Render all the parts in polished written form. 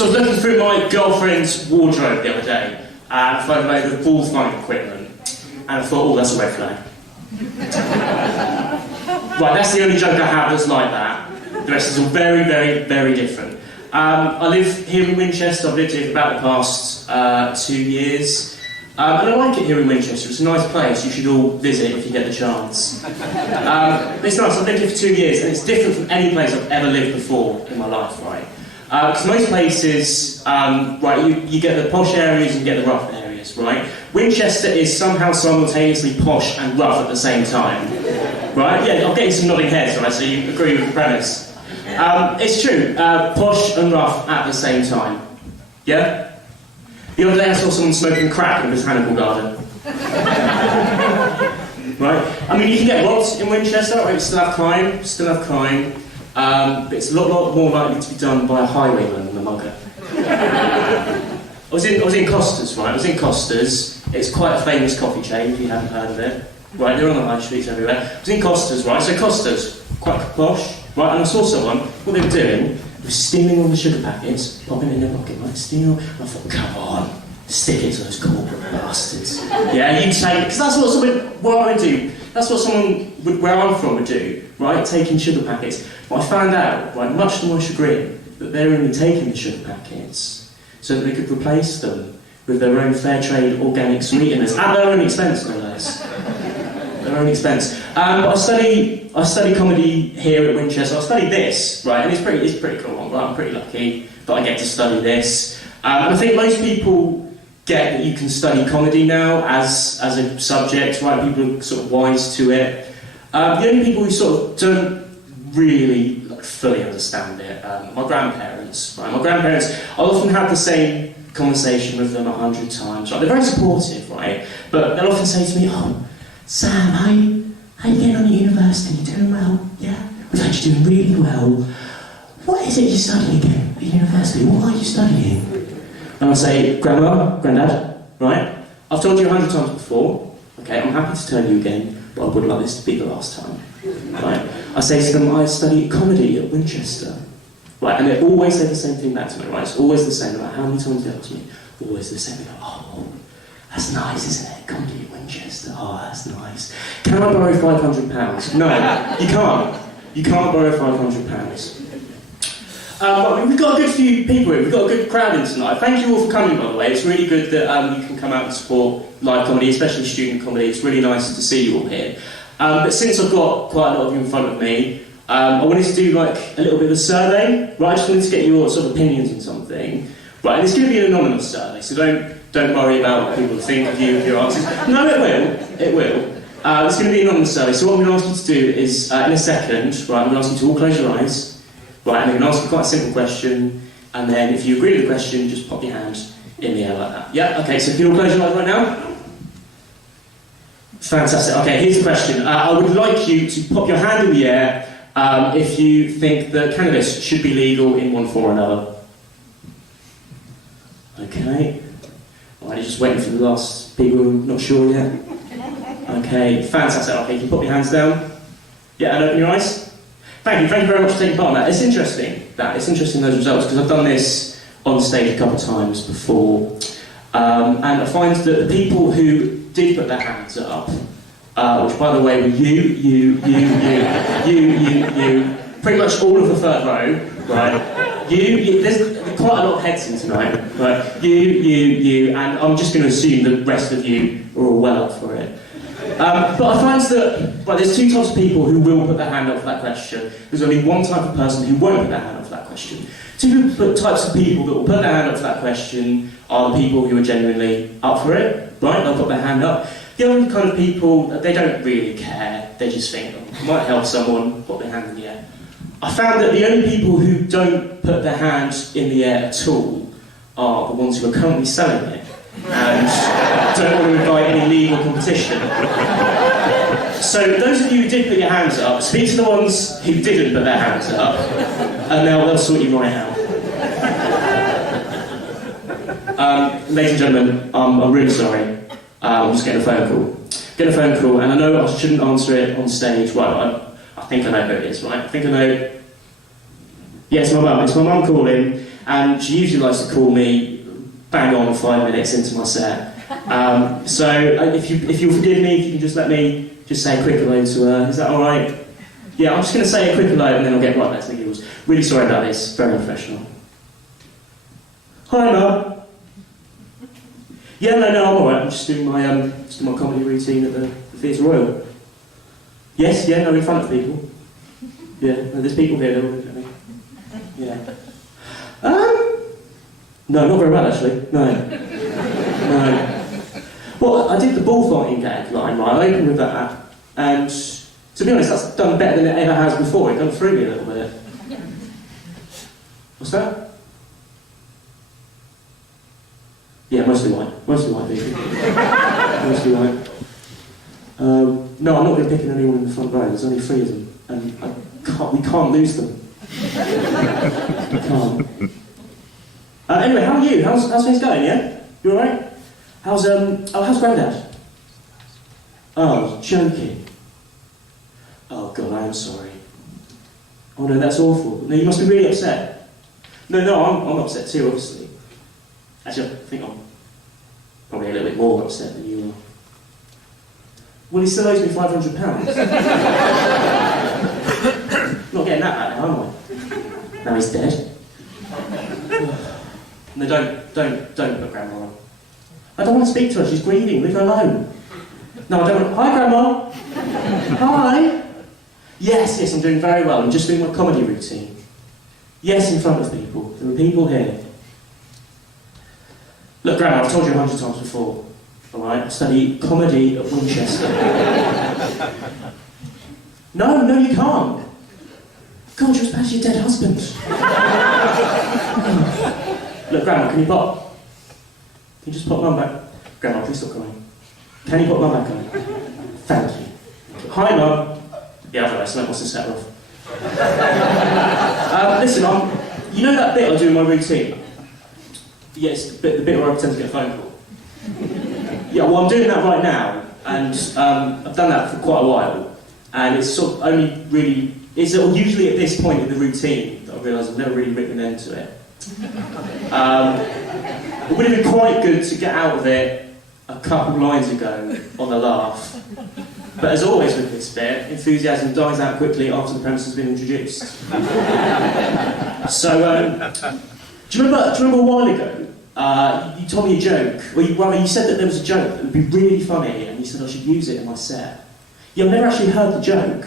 So I was looking through my girlfriend's wardrobe the other day and found a load of ball throwing equipment, and I thought, oh, that's a red flag. Right, that's the only joke I have that's like that. The rest is all very, very, very different. I live here in Winchester. I've lived here for about the past 2 years. And I like it here in Winchester. It's a nice place. You should all visit if you get the chance. It's nice. I've lived here for 2 years, and it's different from any place I've ever lived before in my life, right? Because most places, right, you get the posh areas and you get the rough areas, right? Winchester is somehow simultaneously posh and rough at the same time, right? Yeah, I'm getting some nodding heads, right, so you agree with the premise. It's true, posh and rough at the same time, yeah? The other day I saw someone smoking crack in this Hannibal garden. Right? I mean, you can get robbed in Winchester, right? Still have crime, but it's a lot more likely to be done by a highwayman than a mugger. I was in Costa's, right? I was in Costa's. It's quite a famous coffee chain, if you haven't heard of it. Right, they're on the high streets everywhere. I was in Costa's, right? So Costa's, quite posh, right? And I saw someone, what they were doing, they were stealing all the sugar packets, popping it in their pocket, right? Steal. And I thought, come on, stick it to those corporate bastards. Yeah, you take, because that's what I do. That's what someone where I'm from would do, right? Taking sugar packets. But I found out, right, much to my chagrin, that they're only taking the sugar packets so that they could replace them with their own fair trade organic sweeteners at their own expense, no less. Their own expense. I study comedy here at Winchester. I study this, right, and it's pretty cool. Right? I'm pretty lucky that I get to study this. And I think most people get that you can study comedy now as a subject, right? People are sort of wise to it. The only people who sort of don't really fully understand it, my grandparents, right? My grandparents, I often have the same conversation with them 100 times, right? They're very supportive, right? But they'll often say to me, oh, Sam, how you getting on at university? You doing well? Yeah? We're actually doing really well. What is it you're studying again at university? What are you studying? And I'll say, Grandma, Grandad, right? I've told you 100 times before, okay? I'm happy to tell you again, but I would like this to be the last time, right? I say to them, I study comedy at Winchester, right? And they always say the same thing back to me, right? It's always the same, like how many times they ask me? Always the same, they go, oh, that's nice, isn't it? Comedy at Winchester, oh, that's nice. Can I borrow £500? No, you can't. You can't borrow £500. But we've got a good few people here, we've got a good crowd in tonight. Thank you all for coming, by the way. It's really good that you can come out and support live comedy, especially student comedy. It's really nice to see you all here. But since I've got quite a lot of you in front of me, I wanted to do like a little bit of a survey. Right, I just wanted to get your sort of opinions on something. Right, and it's going to be an anonymous survey, so don't worry about what people think of you, your answers. No, it will. It's going to be an anonymous survey, so what I'm going to ask you to do is, in a second, right, I'm going to ask you to all close your eyes. Right, and I'm going to ask you quite a simple question, and then if you agree with the question, just pop your hand in the air like that. Yeah, okay, so can you all close your eyes right now? Fantastic. Okay, here's the question. I would like you to pop your hand in the air if you think that cannabis should be legal in one form or another. Okay. Right, you're just waiting for the last people who are not sure yet. Okay, fantastic. Okay, can you pop your hands down? Yeah, and open your eyes. Thank you very much for taking part in that. It's interesting, those results, because I've done this on stage a couple of times before, and I find that the people who did put their hands up, which by the way were you, pretty much all of the third row, right? There's quite a lot of heads in tonight, right? You, and I'm just going to assume the rest of you are all well up for it. But I find that there's two types of people who will put their hand up for that question. There's only one type of person who won't put their hand up for that question. Two types of people that will put their hand up for that question are the people who are genuinely up for it, right? They'll put their hand up. The other kind of people, they don't really care. They just think, oh, might help someone, put their hand in the air. I found that the only people who don't put their hand in the air at all are the ones who are currently selling it and don't want to invite any legal competition. So those of you who did put your hands up, speak to the ones who didn't put their hands up, and they'll sort you right out. Ladies and gentlemen, I'm really sorry. I'm just getting a phone call. And I know I shouldn't answer it on stage. Right, I think I know who it is, right? I think I know. Yeah, it's my mum calling. and she usually likes to call me bang on 5 minutes into my set. So if you'll forgive me, if you can just let me just say a quick hello to her, is that alright? Yeah, I'm just going to say a quick hello and then I'll get right back to the giggles. Really sorry about this, very unprofessional. Hi, Mum. Yeah, no, I'm alright. I'm just doing my comedy routine at the Theatre Royal. Yes, yeah, no, in front of people. Yeah, no, there's people here. They're all looking at me. Yeah. No, not very well actually. No. Well, I did the bullfighting gag line, right? I opened with that, and to be honest, that's done better than it ever has before. It kind of threw me a little bit. What's that? Yeah, mostly white people. Mostly white. No, I'm not going to pick on anyone in the front row. There's only 3 of them, and we can't lose them. We can't. Anyway, how are you? How's things going? Yeah, you all right? How's Grandad? Oh, joking. Oh God, I am sorry. Oh no, that's awful. No, you must be really upset. No, I'm upset too, obviously. Actually, I think I'm probably a little bit more upset than you are. Well, he still owes me £500. Not getting that back now, am I? Now he's dead. No, don't put Grandma on. I don't want to speak to her, she's grieving, leave her alone. No, I don't want... Hi, Grandma! Hi! Yes, I'm doing very well, I'm just doing my comedy routine. Yes, in front of people. There are people here. Look, Grandma, I've told you 100 times before, alright? I study comedy at Winchester. No, you can't. God, you're as bad as your dead husband. Look, Grandma, can you pop? Can you just pop Mum back? Grandma, please stop crying. Can you pop Mum back on? Thank you. Hi, Mum. Yeah, I don't know, something wants to set her off. Listen, you know that bit I do in my routine? Yes, the bit where I pretend to get a phone call. Yeah, well, I'm doing that right now, and I've done that for quite a while, and it's sort of only really... It's usually at this point in the routine that I realise I've never really written an end to it. It would have been quite good to get out of it a couple lines ago on the laugh. But as always with this bit, enthusiasm dies out quickly after the premise has been introduced. So, do you remember a while ago, you told me a joke, or you said that there was a joke that would be really funny, and you said I should use it in my set. Yeah, I've never actually heard the joke.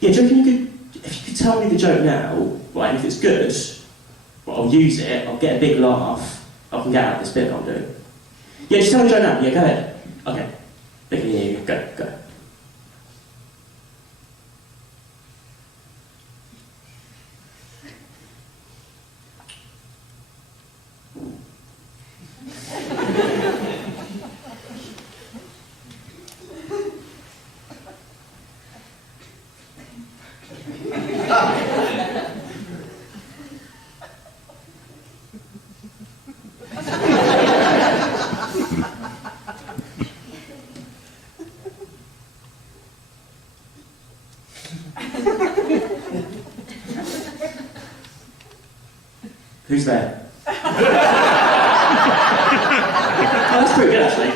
Yeah, do you reckon if you could tell me the joke now, right, and if it's good, well, I'll use it, I'll get a big laugh, I can get out of this bit that I'm doing. Yeah, just tell me the joke now. Yeah, go ahead. Okay. Yeah, go. Who's there? Oh, that's pretty good, actually.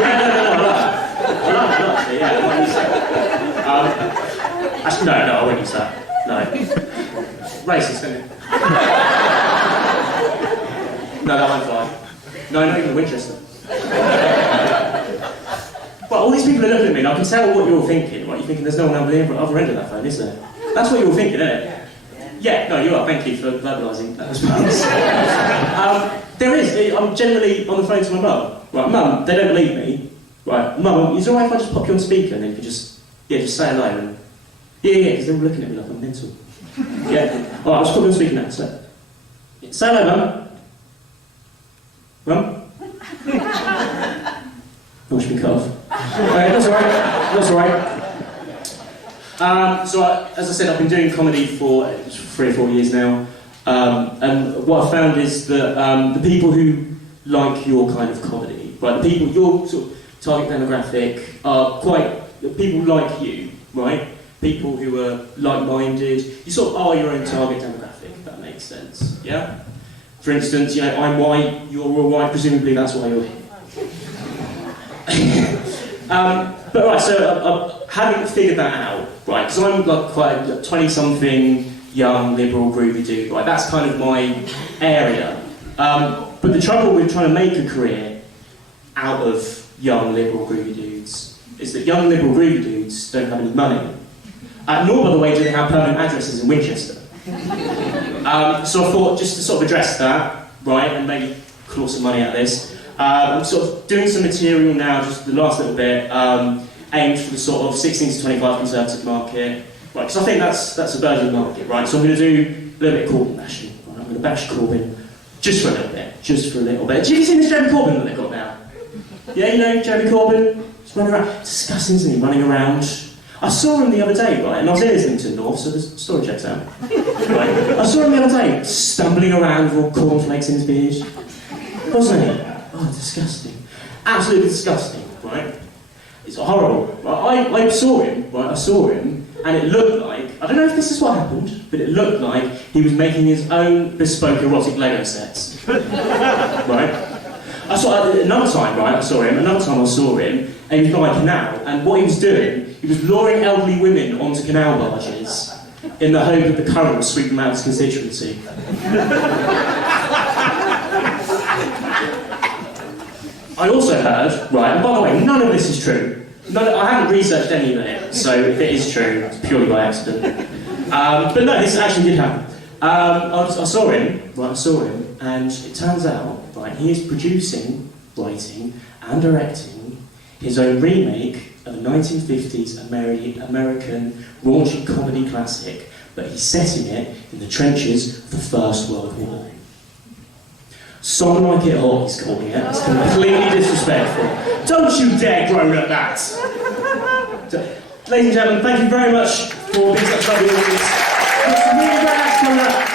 Yeah, no, I like it, actually, yeah, I wouldn't use that. Actually, no, I wouldn't use that. No. Racist, isn't it? No, that won't fly. No, not even Winchester. Well, all these people are looking at me, and I can tell what you're all thinking, right? You're thinking there's no one on the other end of that phone, is there? That's what you're all thinking, isn't it? Yeah, no, you are. Thank you for verbalising that response. There is. I'm generally on the phone to my mum. Right, Mum, they don't believe me. Right, Mum, is it alright if I just pop you on speaker and then you can just say hello? And... Yeah, because they're all looking at me like I'm mental. Yeah. Alright, I'll just pop you on speaker now. So... Say hello, Mum. Mum? Oh, she's been cut off. Okay, that's alright. So, as I said, I've been doing comedy for 3 or 4 years now, and what I've found is that the people who like your kind of comedy, right, the people, your sort of target demographic, are quite, people like you, right, people who are like-minded, you sort of are your own target demographic, if that makes makes sense, yeah? For instance, you know, I'm white, you're all white, presumably that's why you're here. But right, so having figured that out, right, because I'm like quite a 20-something, young, liberal, groovy dude, right, that's kind of my area. But the trouble with trying to make a career out of young, liberal, groovy dudes is that young, liberal, groovy dudes don't have any money. Nor, by the way, do they have permanent addresses in Winchester. So I thought, just to sort of address that, right, and maybe claw some money out of this, I'm sort of doing some material now, just the last little bit, aimed for the sort of 16 to 25 Conservative market, right, because I think that's a burgeoning market, right, so I'm going to do a little bit of Corbyn bashing, right, I'm going to bash Corbyn, just for a little bit, Do you see this Jeremy Corbyn that they've got now? Yeah, you know, Jeremy Corbyn, he's running around, it's disgusting, isn't he, running around. I saw him the other day, right, and I was in Islington North, so the story checks out. Right? I saw him the other day, stumbling around with all cornflakes in his beard. Wasn't he? Oh, disgusting. Absolutely disgusting, right? It's horrible. Right? I saw him, and it looked like, I don't know if this is what happened, but it looked like he was making his own bespoke erotic Lego sets. Right? Another time I saw him, and he was by a canal, and what he was doing, he was luring elderly women onto canal barges in the hope that the current would sweep them out of his constituency. I also heard, right, and by the way, none of this is true. I haven't researched any of it, so if it is true, it's purely by accident. But no, this actually did happen. I saw him, and it turns out, right, he is producing, writing, and directing his own remake of a 1950s American raunchy comedy classic, but he's setting it in the trenches of the First World War. Some Like It Hot, he's calling it. It's completely disrespectful. Don't you dare groan at that! Ladies and gentlemen, thank you very much for being such a lovely audience. It's really great acts coming up.